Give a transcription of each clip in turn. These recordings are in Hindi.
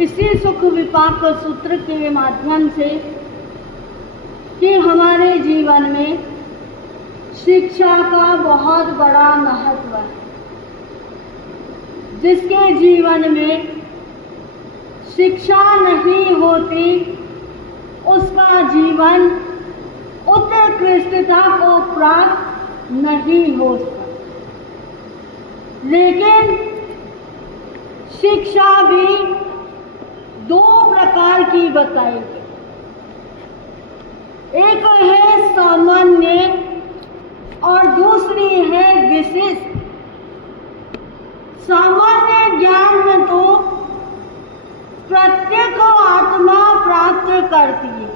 इसी सुख विपाक सूत्र के माध्यम से कि हमारे जीवन में शिक्षा का बहुत बड़ा महत्व है। जिसके जीवन में शिक्षा नहीं होती उसका जीवन उत्कृष्टता को प्राप्त नहीं हो सकता। लेकिन शिक्षा भी दो प्रकार की बताई गई। एक है सामान्य और दूसरी है विशिष्ट। सामान्य ज्ञान में तो प्रत्येक आत्मा प्राप्त करती है।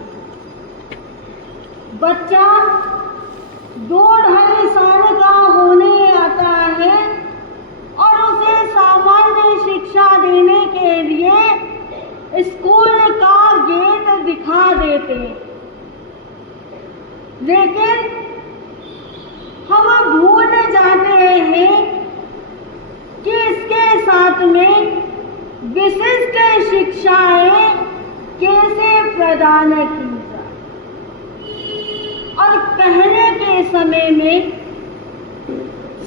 बच्चा 2-2.5 साल का होने आता है और उसे सामान्य शिक्षा देने के लिए स्कूल का गेट दिखा देते हैं। लेकिन हम भूल जाते हैं कि इसके साथ में विशिष्ट शिक्षाएं कैसे प्रदान की जाए। और पहले के समय में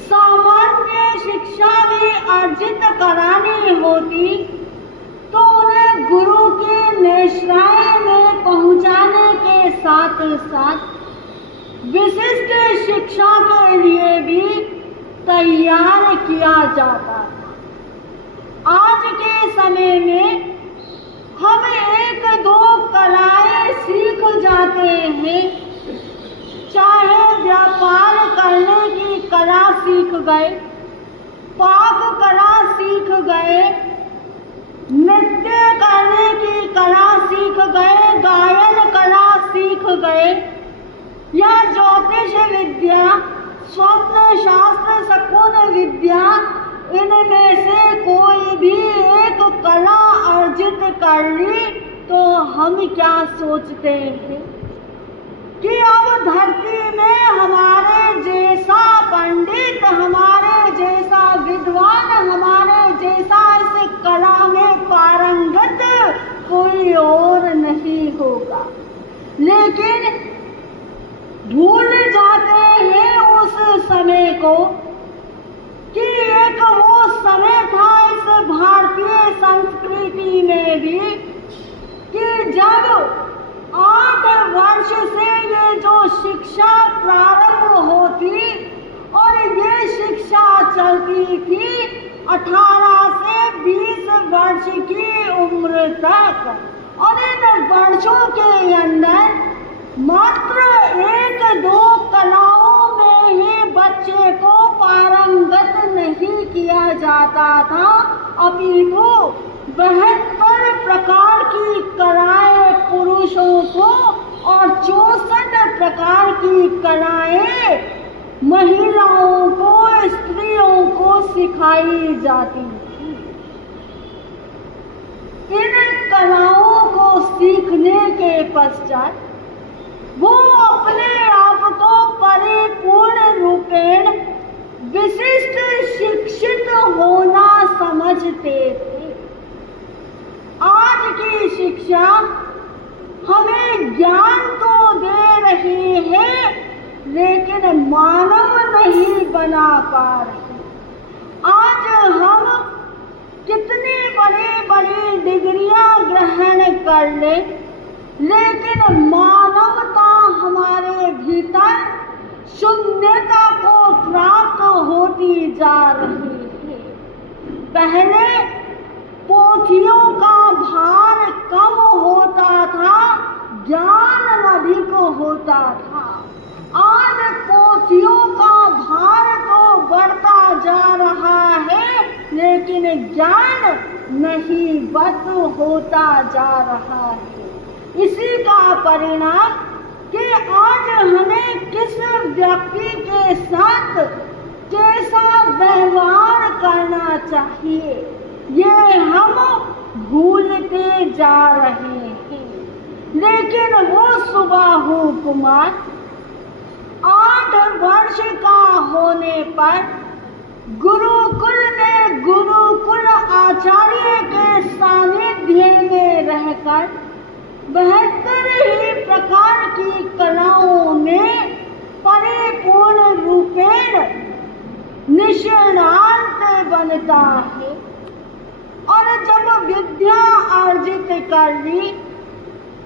सामान्य शिक्षा भी अर्जित करानी होती तो उन्हें गुरु के निश्रय में पहुंचाने के साथ साथ विशिष्ट शिक्षा के लिए भी तैयार किया जाता था। आज के समय में हम 1-2 कलाएं सीख जाते हैं, चाहे व्यापार करने की कला सीख गए, पाक कला सीख गए, नृत्य करने की कला सीख गए, गायन कला सीख गए या ज्योतिष विद्या, स्वप्न शास्त्र, शकुन विद्या, इनमें से कोई भी एक कला अर्जित कर ली तो हम क्या सोचते हैं कि अब धरती में हमारे जैसा पंडित, हमारे जैसा विद्वान, हमारे जैसा इस कला में पारंगत कोई और नहीं होगा। लेकिन भूल जाते हैं उस समय को कि एक वो समय था इस भारतीय संस्कृति में भी कि जब 8 वर्ष से ये जो शिक्षा प्रारंभ होती और ये शिक्षा चलती थी 18 से 20 वर्ष की उम्र तक। और इन वर्षों के अंदर मात्र 1-2 कलाओं में ही बच्चे को पारंगत नहीं किया जाता था, अपितु 72 प्रकार की कलाएं पुरुषों को और 64 प्रकार की कलाएं महिलाओं को, स्त्रियों को सिखाई जाती थी। इन कलाओं को सीखने के पश्चात वो अपने आप को परिपूर्ण रूपेण विशिष्ट शिक्षित होना समझते थे। आज की शिक्षा हमें ज्ञान तो दे रही है लेकिन मानव नहीं बना पा रही। आज हम कितनी बड़ी डिग्रियां ग्रहण कर लें लेकिन मानवता हमारे भीतर शून्यता को प्राप्त होती जा रही है। पहले पोथियों का भार कम होता था, ज्ञान अधिक होता था। आज पोथियों का भार तो बढ़ता जा रहा है लेकिन ज्ञान नहीं बद होता जा रहा है। इसी का परिणाम कि आज हमें किस व्यक्ति के साथ कैसा व्यवहार करना चाहिए ये हम भूलते जा रहे हैं। लेकिन वो सुबाहु कुमार 8 वर्ष का होने पर गुरुकुल में गुरुकुल आचार्य के सानिध्य कर 72 ही प्रकार की कलाओं में परिपूर्ण रूपेण निष्णात बनता है। और जब विद्या अर्जित कर ली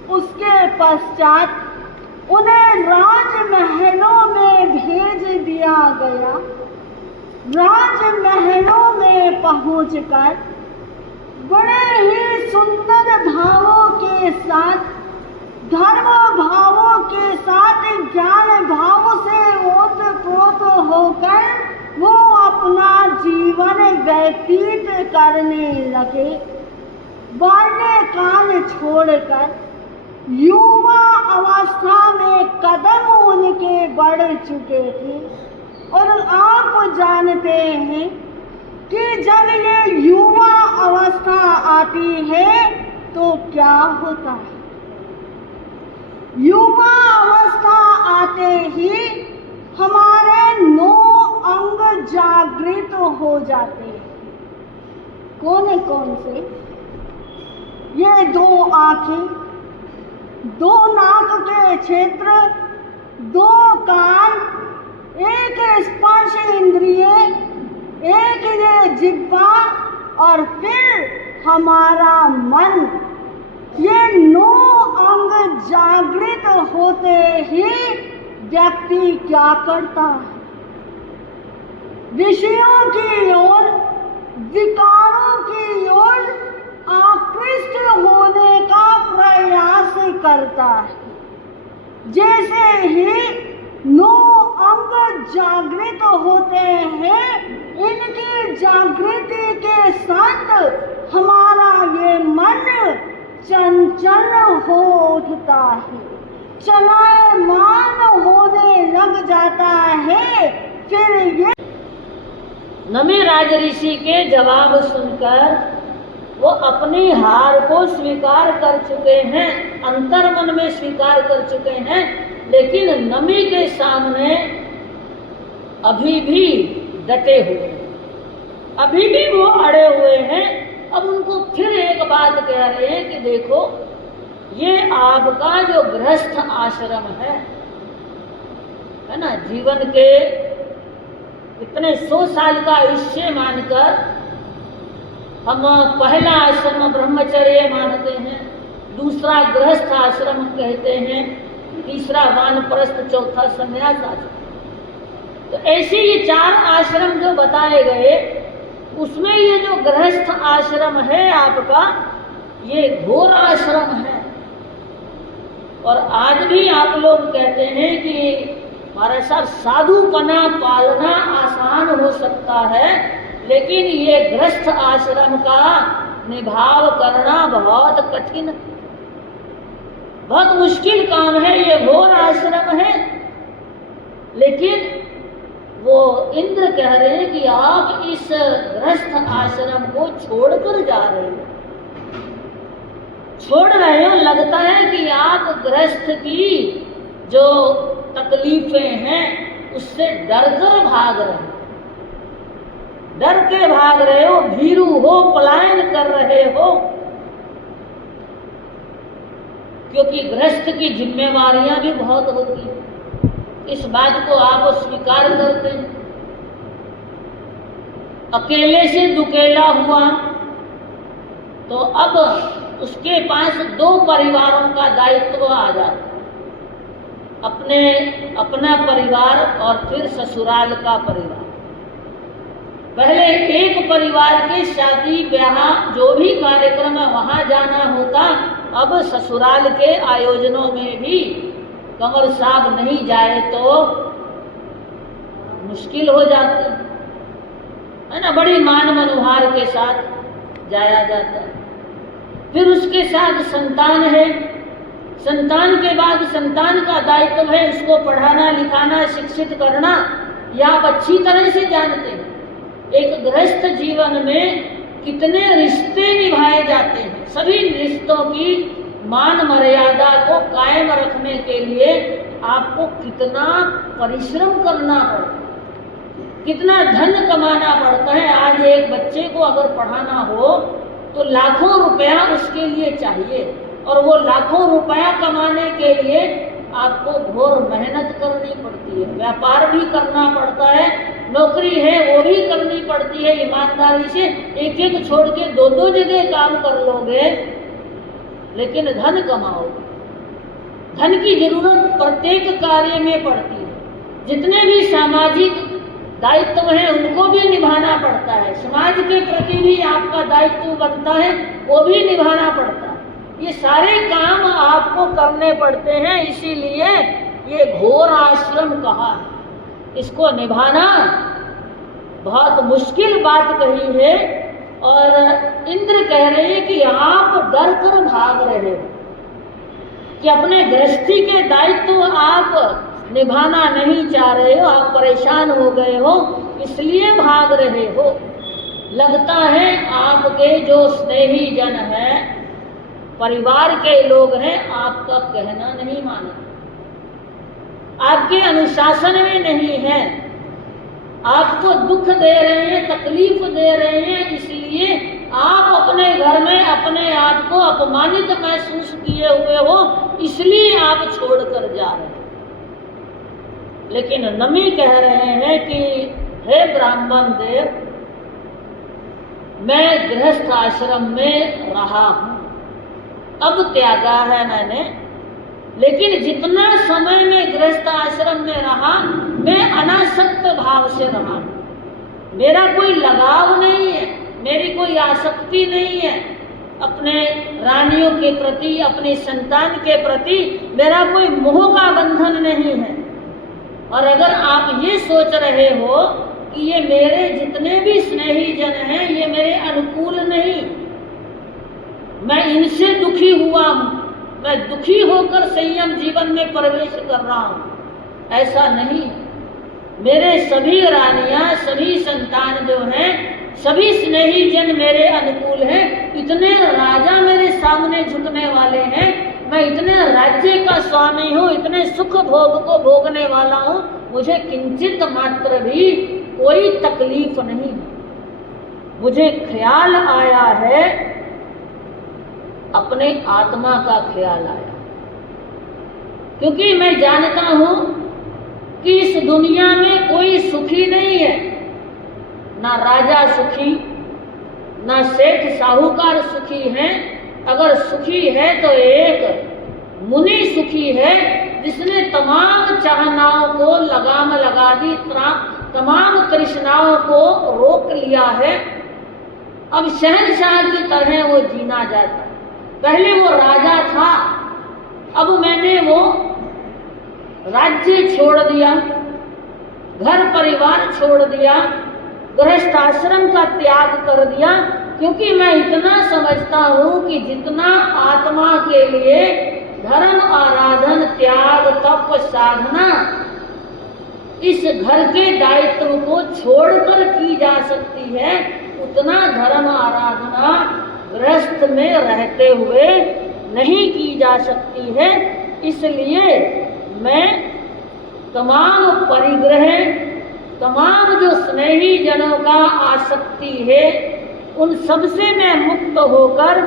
उसके पश्चात उन्हें राजमहलों में भेज दिया गया। राजमहलों में पहुंचकर बड़े ही सुंदर भावों के साथ, धर्म भावों के साथ, ज्ञान भाव से ओतप्रोत होकर वो अपना जीवन व्यतीत करने लगे। बाल्यकाल छोड़कर युवा अवस्था में कदम उनके बढ़ चुके थे। और आप जानते हैं कि जब ये युवा अवस्था आती है तो क्या होता है। युवा अवस्था आते ही हमारे 9 अंग जागृत हो जाते हैं। कौन कौन से? ये 2 आंखें, 2 नाक के क्षेत्र, 2 कान, 1 स्पर्श इंद्रिय, 1 ये जिह्वा और फिर हमारा मन। ये 9 अंग जागृत होते ही व्यक्ति क्या करता है? विषयों की ओर, विकारों की ओर आकृष्ट होने का प्रयास करता है। जैसे ही 9 अंग जागृत होते हैं, इनकी जागृति के साथ हमारा ये मन चंचल हो उठता है, चलायमान होने लग जाता है। फिर ये नमी राजऋषि के जवाब सुनकर वो अपनी हार को स्वीकार कर चुके हैं, अंतर्मन में स्वीकार कर चुके हैं, लेकिन नमी के सामने अभी भी डटे हुए हैं, अभी भी वो अड़े हुए हैं। अब उनको फिर एक बात कह रहे हैं कि देखो, ये आपका जो गृहस्थ आश्रम है ना, जीवन के इतने 100 साल का आयुष्य मानकर हम पहला आश्रम ब्रह्मचर्य मानते हैं, दूसरा गृहस्थ आश्रम कहते हैं, तीसरा वानप्रस्थ, चौथा संन्यास आश्रम। तो ऐसे ये 4 आश्रम जो बताए गए, उसमें ये जो गृहस्थ आश्रम है आपका, ये घोर आश्रम है। और आज भी आप लोग कहते हैं कि महाराज साहब साधुपना पालना आसान हो सकता है, लेकिन ये गृहस्थ आश्रम का निभाव करना बहुत कठिन, बहुत मुश्किल काम है। ये घोर आश्रम है। लेकिन वो इंद्र कह रहे हैं कि आप इस गृहस्थ आश्रम को छोड़कर जा रहे हो, छोड़ रहे हो। लगता है कि आप गृहस्थ की जो तकलीफें हैं उससे डर कर भाग रहे हो, डर के भाग रहे हो, भीरू हो, पलायन कर रहे हो, क्योंकि गृहस्थ की जिम्मेवारियां भी बहुत होती हैं। इस बात को आप स्वीकार करते हैं। अकेले से दुकेला हुआ तो अब उसके पास 2 परिवारों का दायित्व आ जाता, अपना परिवार और फिर ससुराल का परिवार। पहले एक परिवार के शादी ब्याह जो भी कार्यक्रम है वहाँ जाना होता, अब ससुराल के आयोजनों में भी कंवर साहब नहीं जाए तो मुश्किल हो जाती है ना, बड़ी मान मनोहार के साथ जाया जाता है। फिर उसके साथ संतान है, संतान के बाद संतान का दायित्व है उसको पढ़ाना लिखाना शिक्षित करना, यह आप अच्छी तरह से जानते हैं। एक गृहस्थ जीवन में कितने रिश्ते निभाए जाते हैं, सभी रिश्तों की मान मर्यादा को कायम रखने के लिए आपको कितना परिश्रम करना पड़ता है, कितना धन कमाना पड़ता है। आज एक बच्चे को अगर पढ़ाना हो तो लाखों रुपया उसके लिए चाहिए, और वो लाखों रुपया कमाने के लिए आपको घोर मेहनत करनी पड़ती है, व्यापार भी करना पड़ता है, नौकरी है वो भी करनी पड़ती है, ईमानदारी से एक एक छोड़ के दो दो जगह काम कर लोगे, लेकिन धन कमाओगे। धन की जरूरत प्रत्येक कार्य में पड़ती है। जितने भी सामाजिक दायित्व हैं उनको भी निभाना पड़ता है, समाज के प्रति भी आपका दायित्व बनता है, वो भी निभाना पड़ता है। ये सारे काम आपको करने पड़ते हैं, इसीलिए ये घोर आश्रम कहा है। इसको निभाना बहुत मुश्किल बात कही है। और इंद्र कह रहे हैं कि आप डर कर भाग रहे हो, कि अपने गृहस्थी के दायित्व आप निभाना नहीं चाह रहे हो, आप परेशान हो गए हो, इसलिए भाग रहे हो। लगता है आपके जो स्नेही जन हैं, परिवार के लोग हैं, आपका कहना नहीं माने, आपके अनुशासन में नहीं है, आपको दुख दे रहे हैं, तकलीफ दे रहे हैं, इसलिए आप अपने घर में अपने आप को अपमानित महसूस किए हुए हो, इसलिए आप छोड़कर जा रहे हैं। लेकिन नमी कह रहे हैं कि हे ब्राह्मण देव, मैं गृहस्थ आश्रम में रहा हूँ, अब त्यागा है मैंने, लेकिन जितना समय में गृहस्थ आश्रम में रहा मैं अनासक्त भाव से रहा। मेरा कोई लगाव नहीं है, मेरी कोई आसक्ति नहीं है अपने रानियों के प्रति, अपनी संतान के प्रति मेरा कोई मोह का बंधन नहीं है। और अगर आप ये सोच रहे हो कि ये मेरे जितने भी स्नेही जन हैं ये मेरे अनुकूल नहीं, मैं इनसे दुखी हुआ हूँ, मैं दुखी होकर संयम जीवन में प्रवेश कर रहा हूँ, ऐसा नहीं। मेरे सभी रानियां, सभी संतान जो हैं, सभी स्नेही जन मेरे अनुकूल हैं, इतने राजा मेरे सामने झुकने वाले हैं, मैं इतने राज्य का स्वामी हूँ, इतने सुख भोग को भोगने वाला हूँ, मुझे किंचित मात्र भी कोई तकलीफ नहीं। मुझे ख्याल आया है, अपने आत्मा का ख्याल आया, क्योंकि मैं जानता हूं कि इस दुनिया में कोई सुखी नहीं है, ना राजा सुखी, ना सेठ साहूकार सुखी हैं। अगर सुखी है तो एक मुनि सुखी है, जिसने तमाम चाहनाओं को लगाम लगा दी, तमाम तृष्णाओं को रोक लिया है। अब शहंशाह की तरह वो जीना जाता। पहले वो राजा था, अब मैंने वो राज्य छोड़ दिया, घर परिवार छोड़ दिया, गृहस्थ आश्रम का त्याग कर दिया, क्योंकि मैं इतना समझता हूँ कि जितना आत्मा के लिए धर्म, आराधन, त्याग, तप, साधना इस घर के दायित्व को छोड़कर की जा सकती है, उतना धर्म आराधना गृहस्थ में रहते हुए नहीं की जा सकती है। इसलिए मैं तमाम परिग्रह, तमाम जो स्नेही जनों का आसक्ति है, उन सबसे मैं मुक्त होकर,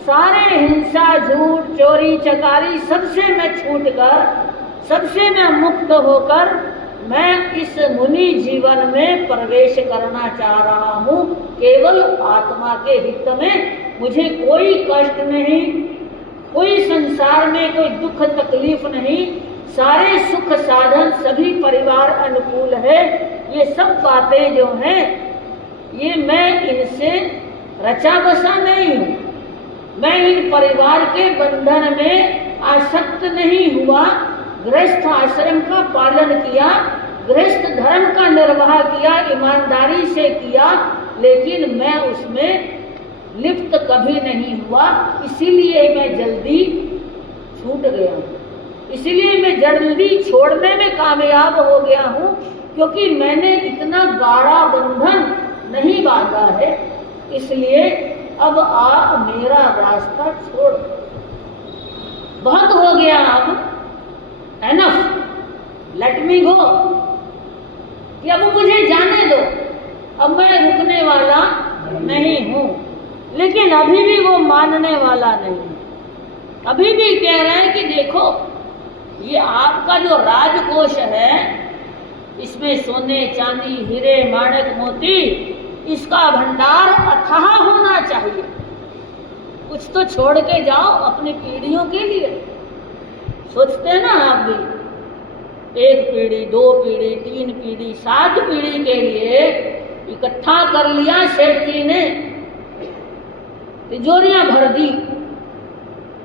सारे हिंसा, झूठ, चोरी, चकारी सबसे मैं छूटकर, सबसे मैं मुक्त होकर मैं इस मुनि जीवन में प्रवेश करना चाह रहा हूँ, केवल आत्मा के हित में। मुझे कोई कष्ट नहीं, कोई संसार में कोई दुख तकलीफ नहीं, सारे सुख साधन सभी परिवार अनुकूल है। ये सब बातें जो हैं ये मैं इनसे रचा बसा नहीं हूँ, मैं इन परिवार के बंधन में आसक्त नहीं हुआ। गृहस्थ आश्रम का पालन किया, गृहस्थ धर्म का निर्वाह किया, ईमानदारी से किया, लेकिन मैं उसमें लिप्त कभी नहीं हुआ। इसीलिए मैं जल्दी छूट गया हूँ, इसीलिए मैं जल्दी छोड़ने में कामयाब हो गया हूँ, क्योंकि मैंने इतना गाढ़ा बंधन नहीं बांधा है। इसलिए अब आप मेरा रास्ता छोड़, बहुत हो गया, अब एनफ, लेट मी गो, कि अब मुझे जाने दो, अब मैं रुकने वाला नहीं हूँ। लेकिन अभी भी वो मानने वाला नहीं। अभी भी कह रहे हैं कि देखो ये आपका जो राजकोष है, इसमें सोने चांदी हीरे माणक मोती, इसका भंडार अथाह होना चाहिए। कुछ तो छोड़ के जाओ अपनी पीढ़ियों के लिए। सोचते हैं ना आप भी, 1 पीढ़ी 2 पीढ़ी 3 पीढ़ी 7 पीढ़ी के लिए इकट्ठा कर लिया सेठ जी ने, तिजोरियां भर दी।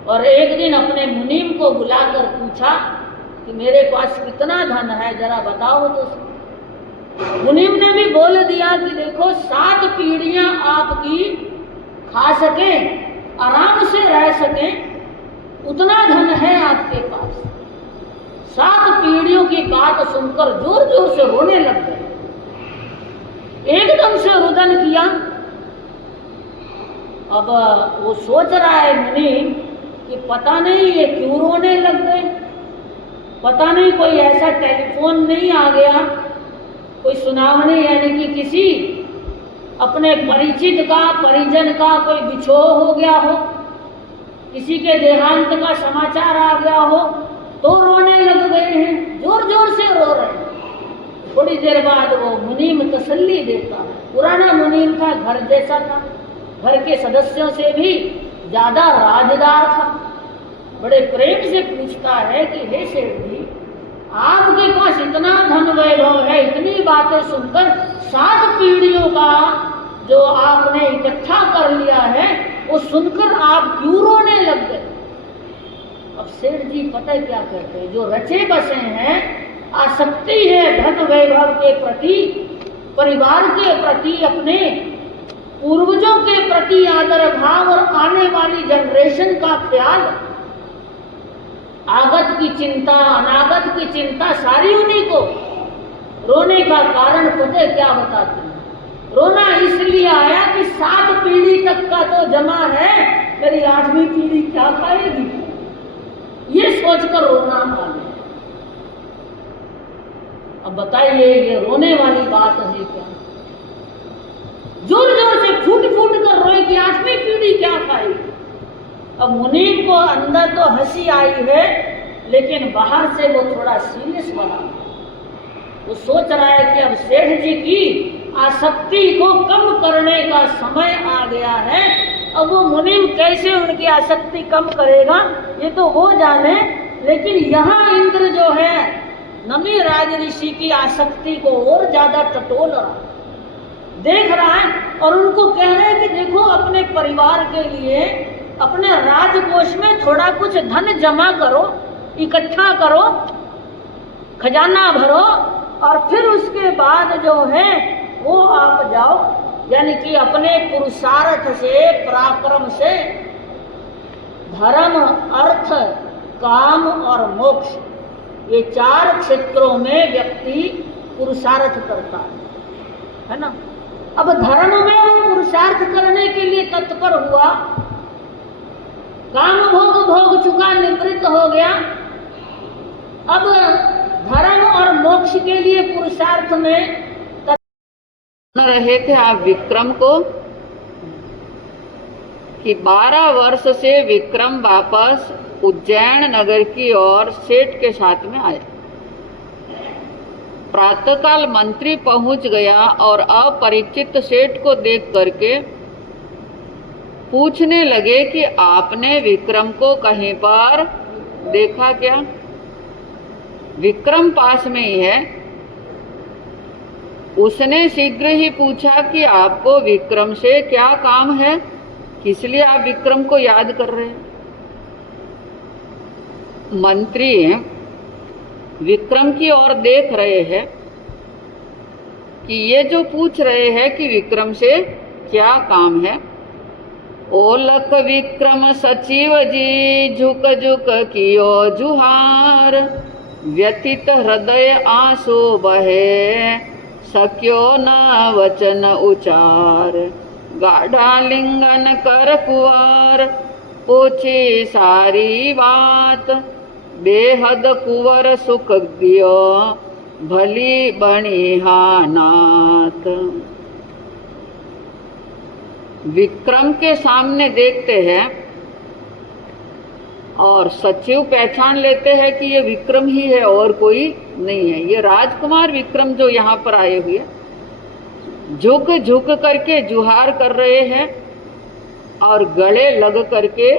और एक दिन अपने मुनीम को बुलाकर पूछा कि मेरे पास कितना धन है, जरा बताओ तो। मुनीम ने भी बोल दिया कि देखो 7 पीढ़ियां आपकी खा सकें, आराम से रह सकें, उतना धन है आपके पास। 7 पीढ़ियों की बात सुनकर जोर जोर से रोने लग गए, एकदम से रुदन किया। अब वो सोच रहा है मुनि कि पता नहीं ये क्यों रोने लग गए, पता नहीं कोई ऐसा टेलीफोन नहीं आ गया, कोई सुनावने यानी कि किसी अपने परिचित का परिजन का कोई विछोह हो गया हो, किसी के देहांत का समाचार आ गया हो तो रोने लग गए हैं, जोर जोर से रो रहे हैं। थोड़ी देर बाद वो मुनीम तसल्ली देता है। पुराना मुनीम था, घर जैसा था, घर के सदस्यों से भी ज्यादा राजदार था। बड़े प्रेम से पूछता है कि हे सेठ जी, आपके पास इतना धन वैभव है, इतनी बातें सुनकर 7 पीढ़ियों का जो आपने इकट्ठा कर लिया है, वो सुनकर आप क्यों रोने लग गए? अब सेठ जी पता है क्या कहते हैं, जो रचे बसे हैं, आसक्ति है धन वैभव के प्रति, परिवार के प्रति, अपने पूर्वजों के प्रति आदर भाव और आने वाली जनरेशन का ख्याल, आगत की चिंता अनागत की चिंता, सारी उन्हीं को। रोने का कारण पता है क्या बताते हैं? रोना इसलिए आया कि 7 पीढ़ी तक का तो जमा है, मेरी 8वीं पीढ़ी क्या खाएगी, ये सोचकर रोना आ गया। अब बताइए ये रोने वाली बात है क्या? जोर जोर से फूट फूट कर रोए कि 8वीं पीढ़ी क्या खाएगी। अब मुनीम को अंदर तो हंसी आई है, लेकिन बाहर से वो थोड़ा सीरियस बना। वो सोच रहा है कि अब सेठ जी की आसक्ति को कम करने का समय आ गया है। अब वो मुनीम कैसे उनकी आसक्ति कम करेगा ये तो वो जाने, लेकिन यहाँ इंद्र जो है नमी राज ऋषि की आसक्ति को और ज्यादा टटोल रहा, देख रहा है और उनको कह रहे हैं कि देखो अपने परिवार के लिए अपने राजकोष में थोड़ा कुछ धन जमा करो, इकट्ठा करो, खजाना भरो और फिर उसके बाद जो है वो आप जाओ, यानी कि अपने पुरुषार्थ से पराक्रम से धर्म अर्थ काम और मोक्ष ये 4 क्षेत्रों में व्यक्ति पुरुषार्थ करता है ना। अब धर्म में वो पुरुषार्थ करने के लिए तत्पर हुआ, काम भोग भोग चुका, निवृत्त हो गया। अब धर्म और मोक्ष के लिए पुरुषार्थ में रहे थे आप विक्रम को कि 12 वर्ष से विक्रम वापस उज्जैन नगर की ओर सेठ के साथ में आया। प्रातःकाल मंत्री पहुंच गया और अपरिचित सेठ को देख करके पूछने लगे कि आपने विक्रम को कहीं पर देखा क्या? विक्रम पास में ही है। उसने शीघ्र ही पूछा कि आपको विक्रम से क्या काम है, किस लिए आप विक्रम को याद कर रहे हैं? मंत्री विक्रम की ओर देख रहे हैं कि ये जो पूछ रहे हैं कि विक्रम से क्या काम है। ओलख विक्रम सचिव जी झुक झुक कियो जुहार, व्यथित हृदय आंसू बहे सक्यो न वचन उचार, गाढ़ा लिंगन कर कुंवर पूछी सारी बात, बेहद कुंवर सुख दियो भली बणी नाथ। विक्रम के सामने देखते हैं और सचिव पहचान लेते हैं कि ये विक्रम ही है और कोई नहीं है। ये राजकुमार विक्रम जो यहाँ पर आए हुए झुक झुक करके जुहार कर रहे हैं और गले लग करके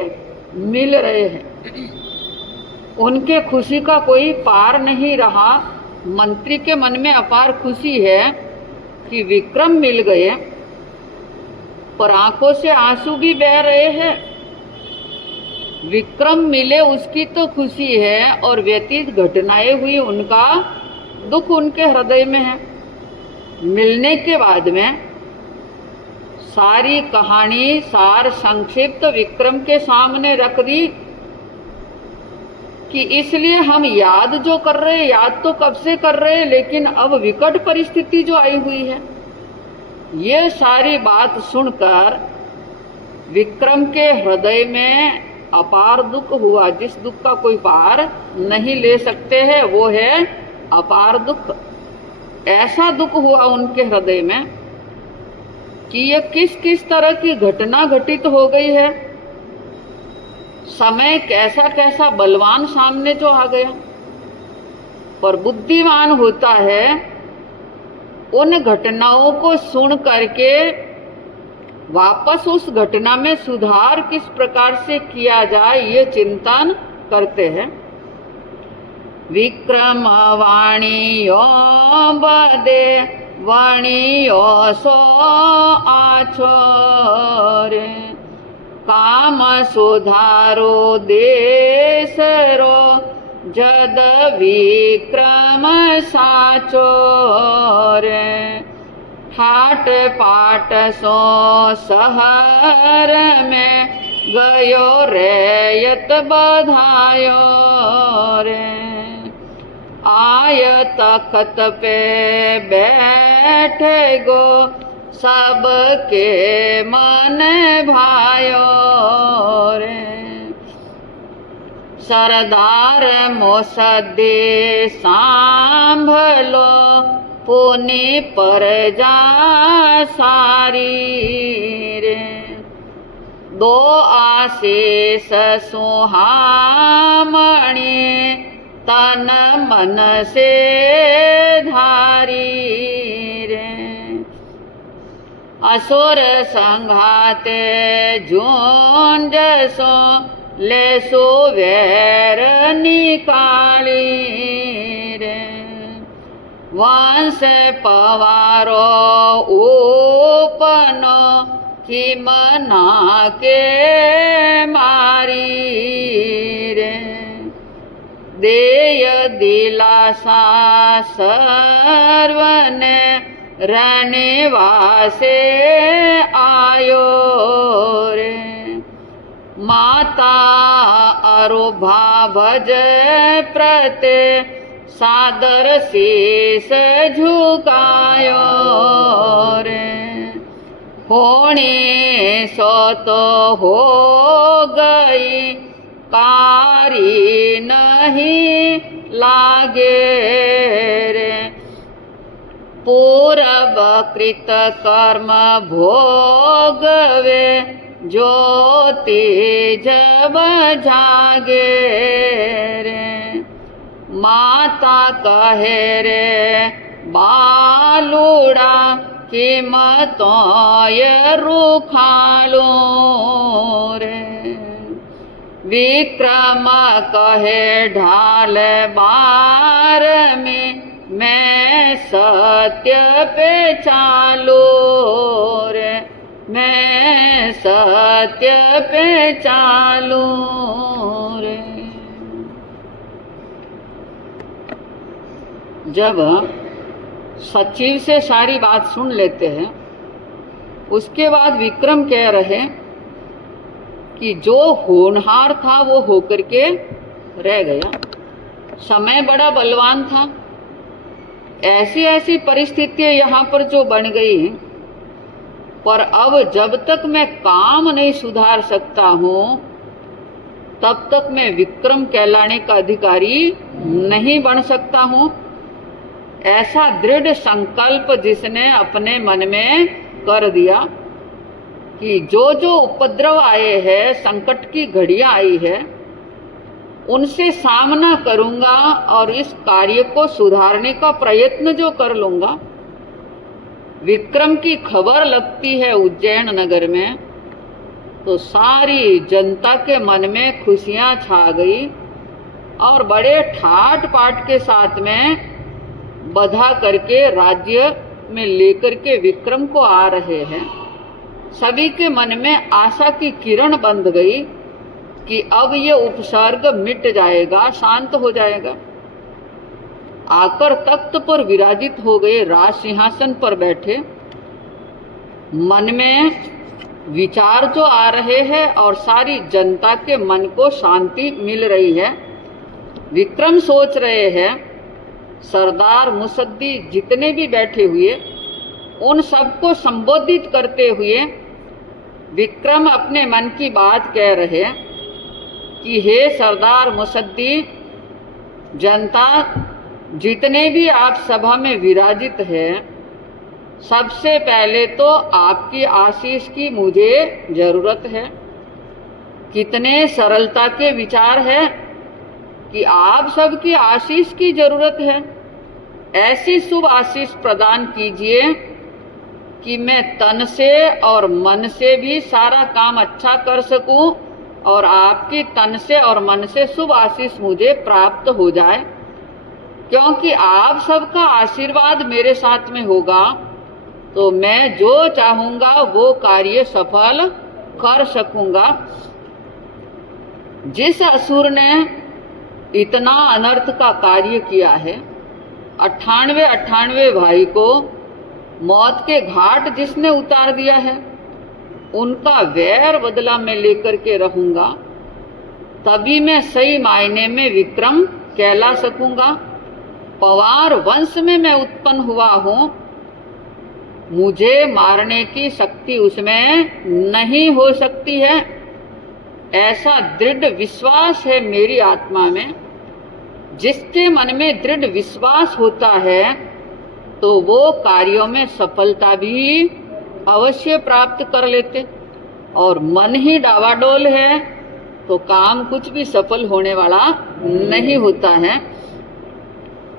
मिल रहे हैं। उनके खुशी का कोई पार नहीं रहा। मंत्री के मन में अपार खुशी है कि विक्रम मिल गए, पर आंखों से आंसू भी बह रहे हैं। विक्रम मिले उसकी तो खुशी है और व्यतीत घटनाएं हुई उनका दुख उनके हृदय में है। मिलने के बाद में सारी कहानी सार संक्षिप्त विक्रम के सामने रख दी कि इसलिए हम याद जो कर रहे हैं, याद तो कब से कर रहे हैं, लेकिन अब विकट परिस्थिति जो आई हुई है, ये सारी बात सुनकर विक्रम के हृदय में अपार दुख हुआ। जिस दुख का कोई पार नहीं ले सकते हैं वो है अपार दुख। ऐसा दुख हुआ उनके हृदय में कि ये किस किस तरह की घटना घटित हो गई है। समय कैसा कैसा बलवान सामने जो आ गया। पर बुद्धिमान होता है उन घटनाओं को सुन करके वापस उस घटना में सुधार किस प्रकार से किया जाए ये चिंतन करते हैं। विक्रम वाणियो बदे वाणियो सो आछो रे, काम सुधारो देश रो जद विक्रम साचो रे। ठाट पाट सो शहर में गयो रेयत बधायो रे। आय तख्त पे बैठ गो सबके मन भायो रे। सरदार मोसदे सांभलो पुनि पर जा सारी रे। दो आशीष सुहामणी तन मन से धारी रे। असुर संघाते झुंझ सो ले सो वैर निकाली रे। वंश पवारो उपनो हिमना के मारी रे। देय दिलासा सर्वने रनिवासे आयो रे। माता अरुभा भज प्रते सादर शीस झुकायो रे। होने सो तो हो गई कारी नहीं लागे रे। पूरब कृत कर्म भोगवे ज्योति जब जागे रे। माता कहे रे बालूड़ा कीमतों ये रुखालो रे। विक्रम कहे ढाल बार में मैं सत्य पे चालू रे। मैं सत्य पे चालू रे। जब सचिव से सारी बात सुन लेते हैं उसके बाद विक्रम कह रहे कि जो होनहार था वो होकर के रह गया। समय बड़ा बलवान था। ऐसी ऐसी परिस्थितियां यहाँ पर जो बन गई हैं, पर अब जब तक मैं काम नहीं सुधार सकता हूँ तब तक मैं विक्रम कहलाने का अधिकारी नहीं बन सकता हूँ। ऐसा दृढ़ संकल्प जिसने अपने मन में कर दिया कि जो जो उपद्रव आए हैं, संकट की घड़ियां आई है, उनसे सामना करूंगा और इस कार्य को सुधारने का प्रयत्न जो कर लूंगा। विक्रम की खबर लगती है उज्जैन नगर में तो सारी जनता के मन में खुशियां छा गई और बड़े ठाट पाट के साथ में बधा करके राज्य में लेकर के विक्रम को आ रहे हैं। सभी के मन में आशा की किरण बंध गई कि अब ये उपसर्ग मिट जाएगा, शांत हो जाएगा। आकर तख्त पर विराजित हो गए, राज सिंहासन पर बैठे। मन में विचार जो आ रहे हैं और सारी जनता के मन को शांति मिल रही है। विक्रम सोच रहे हैं, सरदार मुसद्दी जितने भी बैठे हुए उन सबको संबोधित करते हुए विक्रम अपने मन की बात कह रहे कि हे सरदार मुसद्दी, जनता जितने भी आप सभा में विराजित हैं, सबसे पहले तो आपकी आशीष की मुझे जरूरत है। कितने सरलता के विचार है कि आप सबकी आशीष की जरूरत है। ऐसी शुभ आशीष प्रदान कीजिए कि मैं तन से और मन से भी सारा काम अच्छा कर सकूं और आपकी तन से और मन से शुभ आशीष मुझे प्राप्त हो जाए। क्योंकि आप सबका आशीर्वाद मेरे साथ में होगा तो मैं जो चाहूंगा वो कार्य सफल कर सकूंगा। जिस असुर ने इतना अनर्थ का कार्य किया है, 98 भाई को मौत के घाट जिसने उतार दिया है, उनका वैर बदला में लेकर के रहूंगा, तभी मैं सही मायने में विक्रम कहला सकूंगा। पवार वंश में मैं उत्पन्न हुआ हूं, मुझे मारने की शक्ति उसमें नहीं हो सकती है। ऐसा दृढ़ विश्वास है मेरी आत्मा में। जिसके मन में दृढ़ विश्वास होता है तो वो कार्यों में सफलता भी अवश्य प्राप्त कर लेते, और मन ही डावाडोल है तो काम कुछ भी सफल होने वाला नहीं होता है।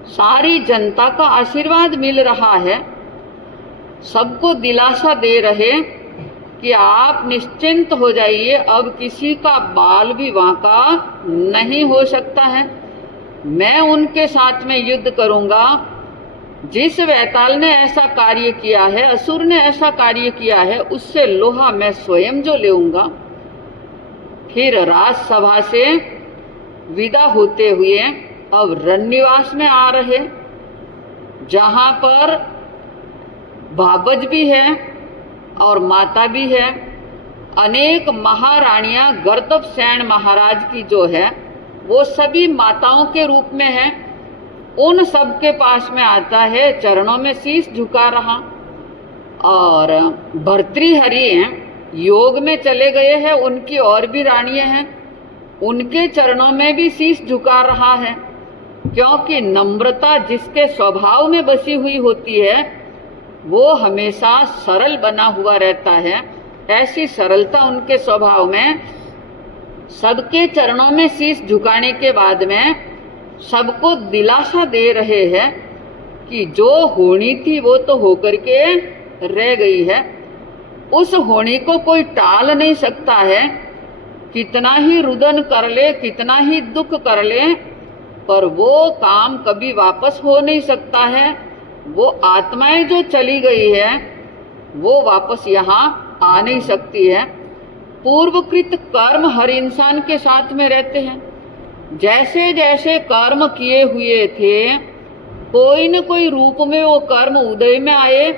सारी जनता का आशीर्वाद मिल रहा है, सबको दिलासा दे रहे कि आप निश्चिंत हो जाइए, अब किसी का बाल भी वांका नहीं हो सकता है। मैं उनके साथ में युद्ध करूंगा। जिस वैताल ने ऐसा कार्य किया है, असुर ने ऐसा कार्य किया है, उससे लोहा मैं स्वयं जो लेऊंगा। फिर राजसभा से विदा होते हुए अब रन्निवास में आ रहे, जहां पर बाबज भी है और माता भी है। अनेक महारानियां गर्दभसेन महाराज की जो है वो सभी माताओं के रूप में है। उन सब के पास में आता है, चरणों में शीश झुका रहा। और भर्तृहरि हैं, योग में चले गए हैं, उनकी और भी रानियां हैं, उनके चरणों में भी शीश झुका रहा है। क्योंकि नम्रता जिसके स्वभाव में बसी हुई होती है वो हमेशा सरल बना हुआ रहता है। ऐसी सरलता उनके स्वभाव में। सबके चरणों में शीश झुकाने के बाद में सबको दिलासा दे रहे हैं कि जो होनी थी वो तो होकर के रह गई है, उस होनी को कोई टाल नहीं सकता है। कितना ही रुदन कर ले, कितना ही दुख कर ले, पर वो काम कभी वापस हो नहीं सकता है। वो आत्माएं जो चली गई है वो वापस यहाँ आ नहीं सकती है। पूर्वकृत कर्म हर इंसान के साथ में रहते हैं। जैसे जैसे कर्म किए हुए थे, कोई न कोई रूप में वो कर्म उदय में आए,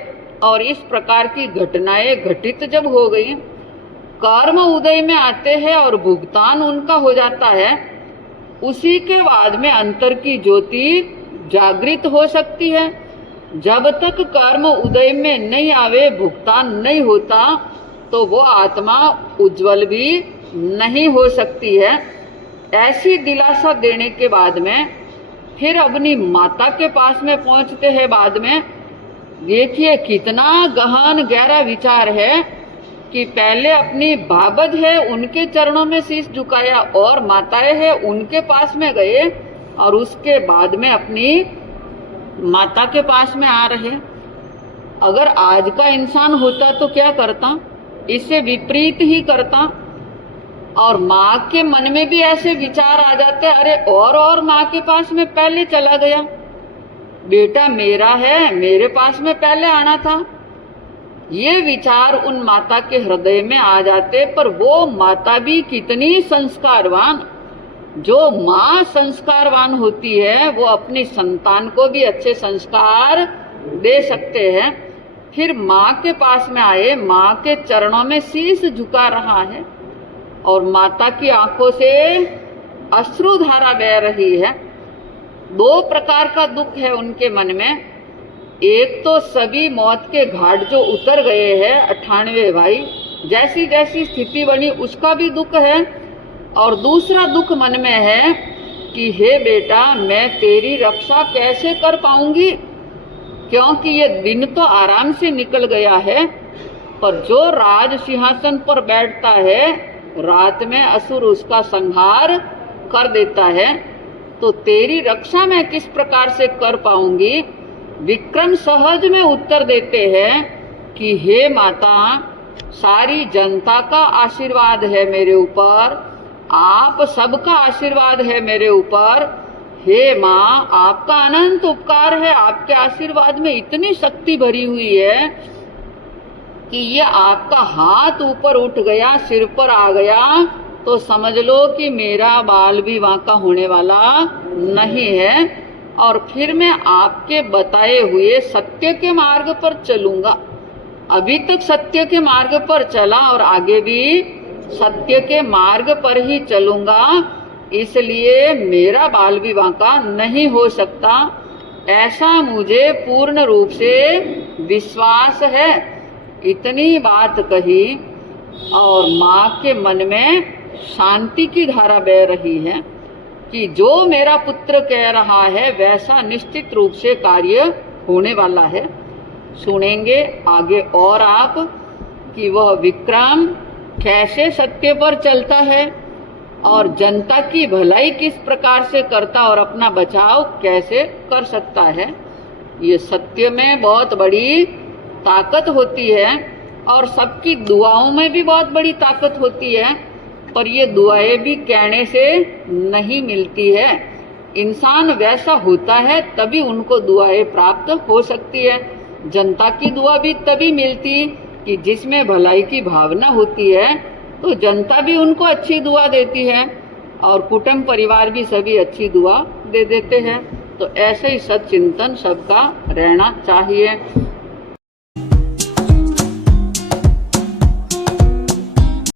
और इस प्रकार की घटनाएं घटित जब हो गई, कर्म उदय में आते हैं और भुगतान उनका हो जाता है। उसी के बाद में अंतर की ज्योति जागृत हो सकती है। जब तक कर्म उदय में नहीं आवे, भुगतान नहीं होता, तो वो आत्मा उज्जवल भी नहीं हो सकती है। ऐसी दिलासा देने के बाद में फिर अपनी माता के पास में पहुंचते हैं। बाद में देखिए कितना गहन गहरा विचार है कि पहले अपनी बाबज है उनके चरणों में शीश झुकाया और माताएं हैं उनके पास में गए और उसके बाद में अपनी माता के पास में आ रहे। अगर आज का इंसान होता तो क्या करता? इससे विपरीत ही करता। और माँ के मन में भी ऐसे विचार आ जाते, अरे और माँ के पास में पहले चला गया, बेटा मेरा है, मेरे पास में पहले आना था। ये विचार उन माता के हृदय में आ जाते। पर वो माता भी कितनी संस्कारवान, जो माँ संस्कारवान होती है वो अपनी संतान को भी अच्छे संस्कार दे सकते हैं। फिर माँ के पास में आए, माँ के चरणों में शीश झुका रहा है और माता की आंखों से अश्रुधारा बह रही है। दो प्रकार का दुख है उनके मन में। एक तो सभी मौत के घाट जो उतर गए हैं 98 भाई, जैसी जैसी स्थिति बनी उसका भी दुख है। और दूसरा दुख मन में है कि हे बेटा मैं तेरी रक्षा कैसे कर पाऊंगी, क्योंकि ये दिन तो आराम से निकल गया है, पर जो राज सिंहासन पर बैठता है रात में असुर उसका संहार कर देता है, तो तेरी रक्षा मैं किस प्रकार से कर पाऊंगी। विक्रम सहज में उत्तर देते हैं कि हे माता, सारी जनता का आशीर्वाद है मेरे ऊपर, आप सबका आशीर्वाद है मेरे ऊपर। हे माँ, आपका अनंत उपकार है, आपके आशीर्वाद में इतनी शक्ति भरी हुई है कि ये आपका हाथ ऊपर उठ गया, सिर पर आ गया तो समझ लो कि मेरा बाल भी वांका होने वाला नहीं है। और फिर मैं आपके बताए हुए सत्य के मार्ग पर चलूंगा। अभी तक सत्य के मार्ग पर चला और आगे भी सत्य के मार्ग पर ही चलूंगा, इसलिए मेरा बाल भी वांका नहीं हो सकता, ऐसा मुझे पूर्ण रूप से विश्वास है। इतनी बात कही और माँ के मन में शांति की धारा बह रही है कि जो मेरा पुत्र कह रहा है वैसा निश्चित रूप से कार्य होने वाला है। सुनेंगे आगे और आप कि वह विक्रम कैसे सत्य पर चलता है और जनता की भलाई किस प्रकार से करता और अपना बचाव कैसे कर सकता है। ये सत्य में बहुत बड़ी ताकत होती है और सबकी दुआओं में भी बहुत बड़ी ताकत होती है, पर ये दुआएं भी कहने से नहीं मिलती है। इंसान वैसा होता है तभी उनको दुआएं प्राप्त हो सकती है। जनता की दुआ भी तभी मिलती कि जिसमें भलाई की भावना होती है, तो जनता भी उनको अच्छी दुआ देती है और कुटुंब परिवार भी सभी अच्छी दुआ दे देते हैं। तो ऐसे ही सच्चिंतन सबका रहना चाहिए।